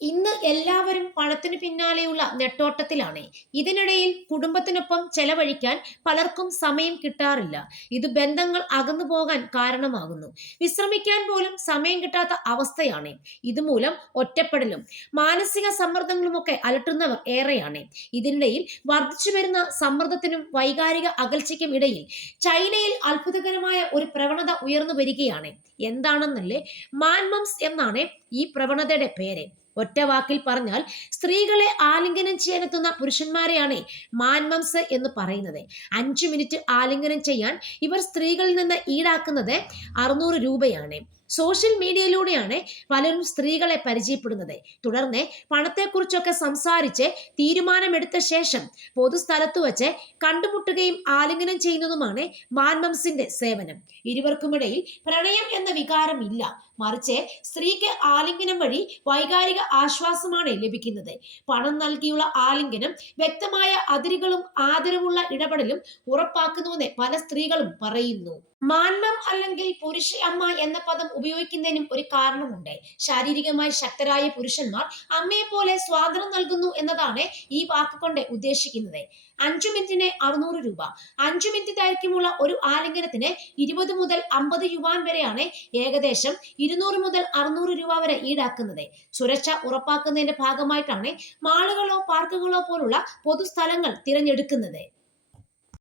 ഇന്ന് എല്ലാവരും പണത്തിനു പിന്നാലെയുള്ള നെട്ടോട്ടത്തിലാണ്. ഇതിനിടയിൽ കുടുംബത്തിനൊപ്പം ചെലവഴിക്കാൻ പലർക്കും സമയം കിട്ടാറില്ല. ഇത് ബന്ധങ്ങൾ അകന്നു പോകാൻ കാരണമാകുന്നു. വിശ്രമിക്കാൻ പോലും സമയം കിട്ടാത്ത അവസ്ഥയാണ്. ഇതുമൂലം ഒറ്റപ്പെടലും മാനസിക സമ്മർദ്ദങ്ങളുമൊക്കെ അലട്ടുന്നവർ ഏറെയാണ്. ഇതിനിടയിൽ വർദ്ധിച്ചു വരുന്ന സമ്മർദ്ദത്തിനും വൈകാരിക അകൽച്ചയ്ക്കും ഇടയിൽ ചൈനയിൽ അത്ഭുതകരമായ ഒരു പ്രവണത ഉയർന്നു വരികയാണ്. എന്താണെന്നല്ലേ? മാൻമംസ് എന്നാണ് ഈ പ്രവണതയുടെ പേര്. ഒറ്റ വാക്കിൽ പറഞ്ഞാൽ സ്ത്രീകളെ ആലിംഗനം ചെയ്യാനെത്തുന്ന പുരുഷന്മാരെയാണ് മാൻമംസ് എന്ന് പറയുന്നത്. അഞ്ചു മിനിറ്റ് ആലിംഗനം ചെയ്യാൻ ഇവർ സ്ത്രീകളിൽ നിന്ന് ഈടാക്കുന്നത് അറുന്നൂറ് രൂപയാണ്. സോഷ്യൽ മീഡിയയിലൂടെയാണ് പലരും സ്ത്രീകളെ പരിചയപ്പെടുന്നത്. തുടർന്ന് പണത്തെക്കുറിച്ചൊക്കെ സംസാരിച്ച് തീരുമാനമെടുത്ത ശേഷം പൊതുസ്ഥലത്ത് വച്ച് കണ്ടുമുട്ടുകയും ആലിംഗനം ചെയ്യുന്നതുമാണ് മാൻമംസിന്റെ സേവനം. ഇരുവർക്കുമിടയിൽ പ്രണയം എന്ന വികാരം ഇല്ല മറിച്ച് സ്ത്രീക്ക് ആലിംഗനം വഴി വൈകാരിക ആശ്വാസമാണ് ലഭിക്കുന്നത്. പണം നൽകിയുള്ള ആലിംഗനം വ്യക്തമായ അതിരുകളും ആദരവുള്ള ഇടപെടലും ഉറപ്പാക്കുന്നുവെന്ന് പല സ്ത്രീകളും പറയുന്നു. മാന്മം അല്ലെങ്കിൽ പുരുഷ അമ്മ എന്ന പദം ഉപയോഗിക്കുന്നതിനും ഒരു കാരണമുണ്ട്. ശാരീരികമായി ശക്തരായ പുരുഷന്മാർ അമ്മയെ പോലെ സ്വാതന്ത്ര്യം നൽകുന്നു എന്നതാണ് ഈ വാക്കുകൊണ്ട് ഉദ്ദേശിക്കുന്നത്. അഞ്ചു മിനിറ്റിന് അറുന്നൂറ് രൂപ. അഞ്ചു മിനിറ്റ് ദൈർഘ്യമുള്ള ഒരു ആലിംഗനത്തിന് ഇരുപത് മുതൽ അമ്പത് യുവാൻ വരെയാണ് ഏകദേശം ഇരുന്നൂറ് മുതൽ അറുന്നൂറ് രൂപ വരെ ഈടാക്കുന്നത്. സുരക്ഷ ഉറപ്പാക്കുന്നതിന്റെ ഭാഗമായിട്ടാണ് മാളുകളോ പാർക്കുകളോ പോലുള്ള പൊതുസ്ഥലങ്ങൾ തിരഞ്ഞെടുക്കുന്നത്.